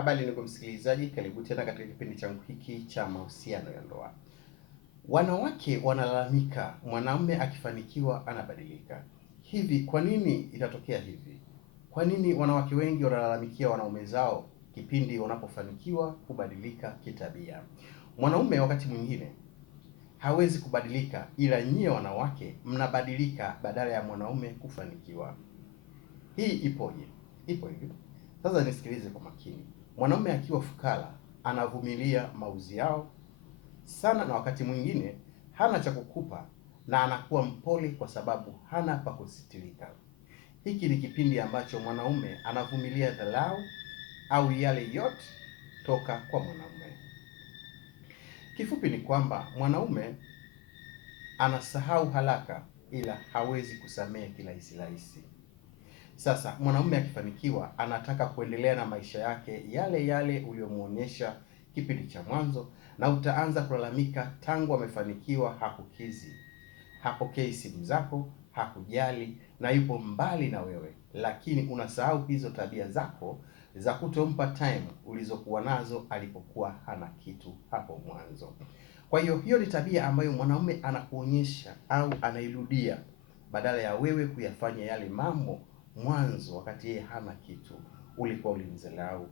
Habari ndugu msikilizaji, karibu tena katika kipindi changu hiki cha mahusiano ya ndoa. Wanawake wanalalamika mwanaume akifanikiwa anabadilika. Hivi kwa nini inatokea hivi? Kwa nini wanawake wengi wanalalamikia wanaume zao kipindi wanapofanikiwa kubadilika kitabia? Mwanaume wakati mwingine hawezi kubadilika, ila nyie wanawake mnabadilika badala ya mwanaume kufanikiwa. Hii ipoje? Ipo hivi. Sasa nisikilize kwa makini. Mwanaume akiwa fukara anavumilia mauzi yao sana, na wakati mwingine hana cha kukupa na anakuwa mpole kwa sababu hana pa kusitirika. Hiki ni kipindi ambacho mwanaume anavumilia dharau au yale yote toka kwa mwanaume. Kifupi ni kwamba mwanaume anasahau haraka, ila hawezi kusamehe kirahisi rahisi. Sasa mwanaume akifanikiwa anataka kuendelea na maisha yake yale yale uliyomuonyesha kipindi cha mwanzo, na utaanza kulalamika tangu amefanikiwa hakukizi, hapokei simu zako, hakujali na yupo mbali na wewe, lakini unasahau hizo tabia zako za kutompa time ulizokuwa nazo alipokuwa hana kitu hapo mwanzo. Kwa hiyo ni tabia ambayo mwanaume anakuonyesha au anairudia badala ya wewe kuyafanya yale mambo mwanzo wakati yeye hana kitu. Ulikuwa ulimdharau,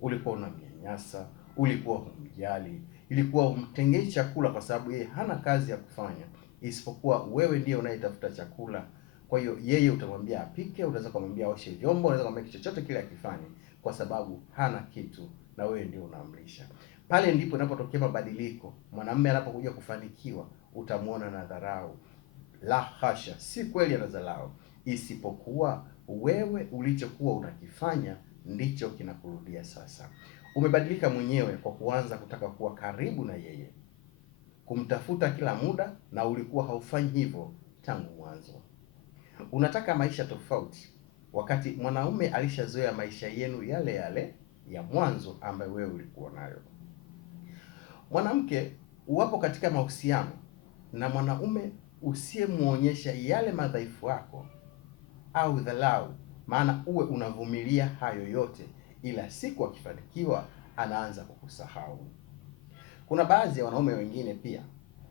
ulikuwa unamnyanyasa, ulikuwa humjali, ilikuwa umtengei chakula kwa sababu yeye hana kazi ya kufanya isipokuwa wewe ndiye unayetafuta chakula. Kwa hiyo yeye utamwambia apike, unaweza kumwambia aoshe vyombo, unaweza kumwambia chochote kile akifanye kwa sababu hana kitu na wewe ndio unaamrisha. Pale ndipo inapotokea mabadiliko. Mwanamume anapokuja kufanikiwa utamwona na dharau. La hasha, si kweli anadharau, isipokuwa wewe ulichokuwa unakifanya ndicho kinakurudia sasa. Umebadilika mwenyewe kwa kuanza kutaka kuwa karibu na yeye, kumtafuta kila muda, na ulikuwa haufanyi hivyo tangu mwanzo. Unataka maisha tofauti wakati mwanaume alishazoea maisha yenu yale yale ya mwanzo ambayo wewe ulikuwa nayo. Mwanamke, uwapo katika mahusiano na mwanaume usiyemuonyesha yale madhaifu yako au dharau, maana uwe unavumilia hayo yote, ila siku akifanikiwa anaanza kukusahau. Kuna baadhi ya wanaume wengine pia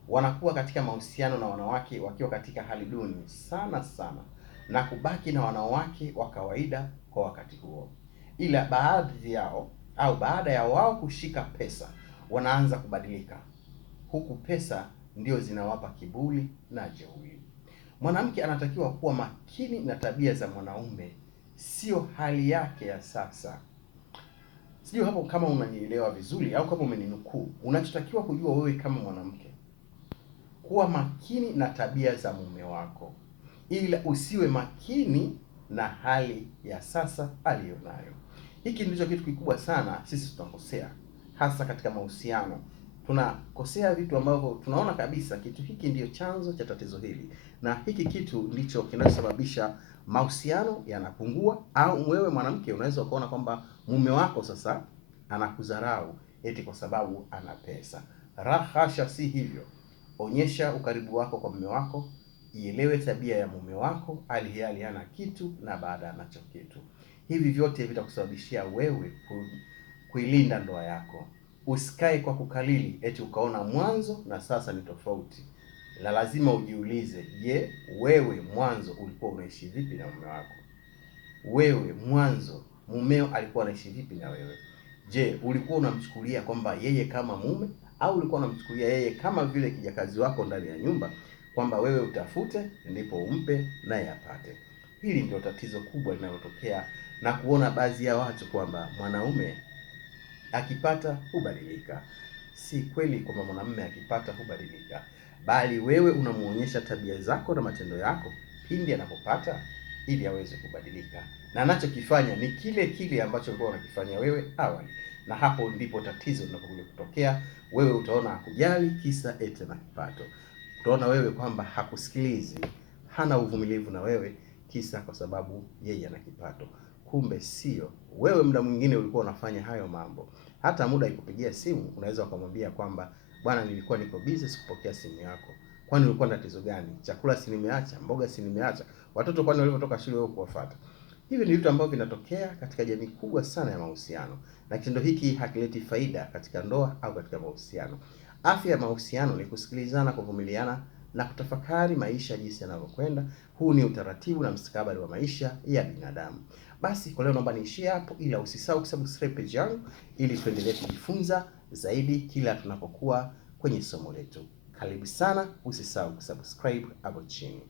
wanakuwa katika mahusiano na wanawake wakiwa katika hali duni sana sana na kubaki na wanawake wa kawaida kwa wakati huo, ila baadhi yao au baada ya wao kushika pesa wanaanza kubadilika, huku pesa ndio zinawapa kiburi na jeuri. Mwanamke anatakiwa kuwa makini na tabia za mwanaume, sio hali yake ya sasa. Sijui hapo kama unanielewa vizuri au kama umeninukuu. Unachotakiwa kujua wewe kama mwanamke, kuwa makini na tabia za mume wako, ila usiwe makini na hali ya sasa aliyonayo. Hiki ndicho kitu kikubwa sana sisi tunakosea, hasa katika mahusiano. Tunakosea vitu ambavyo tunaona kabisa kitu hiki ndiyo chanzo cha tatizo hili, na hiki kitu ndicho kinachosababisha mahusiano yanapungua. Au wewe mwanamke unaweza ukaona kwamba mume wako sasa anakudharau eti kwa sababu ana pesa. Rahasha, si hivyo. Onyesha ukaribu wako kwa mume wako, ielewe tabia ya mume wako, alihali hana kitu na baada anacho kitu. Hivi vyote vitakusababishia wewe kuilinda ndoa yako. Usikae kwa kukalili eti ukaona mwanzo na sasa ni tofauti. Na lazima ujiulize, je, wewe mwanzo ulikuwa unaishi vipi na mume wako? Wewe mwanzo mumeo alikuwa anaishi vipi na wewe? Je, ulikuwa unamchukulia kwamba yeye kama mume, au ulikuwa unamchukulia yeye kama vile kijakazi wako ndani ya nyumba, kwamba wewe utafute ndipo umpe naye apate? Hili ndio tatizo kubwa linalotokea na kuona baadhi ya watu kwamba mwanaume akipata hubadilika. Si kweli kwamba mwanamume akipata hubadilika, bali wewe unamuonyesha tabia zako na matendo yako pindi anapopata, ili aweze kubadilika, na anachokifanya ni kile kile ambacho ulikuwa unakifanya wewe awali. Na hapo ndipo tatizo linapokuja kutokea. Wewe utaona hakujali kisa eti na kipato. Utaona wewe kwamba hakusikilizi, hana uvumilivu na wewe kisa kwa sababu yeye ana kipato. Kumbe sio. Wewe muda mwingine ulikuwa unafanya hayo mambo. Hata muda ikupigia simu unaweza ukamwambia kwamba bwana, nilikuwa niko busy sikupokea simu yako. Kwani ulikuwa na tatizo gani? Chakula si nimeacha, mboga si nimeacha, watoto kwani walivyotoka shule wewe kuwafuata? Hivi ni vitu ambavyo vinatokea katika jamii kubwa sana ya mahusiano, na kitendo hiki hakileti faida katika ndoa au katika mahusiano. Afya ya mahusiano ni kusikilizana, kuvumiliana na kutafakari maisha jinsi yanavyokwenda. Huu ni utaratibu na mustakabali wa maisha ya binadamu. Basi kwa leo naomba niishie hapo, ila usisahau kusubscribe page yangu ili tuendelee kujifunza zaidi kila tunapokuwa kwenye somo letu. Karibu sana, usisahau kusubscribe hapo chini.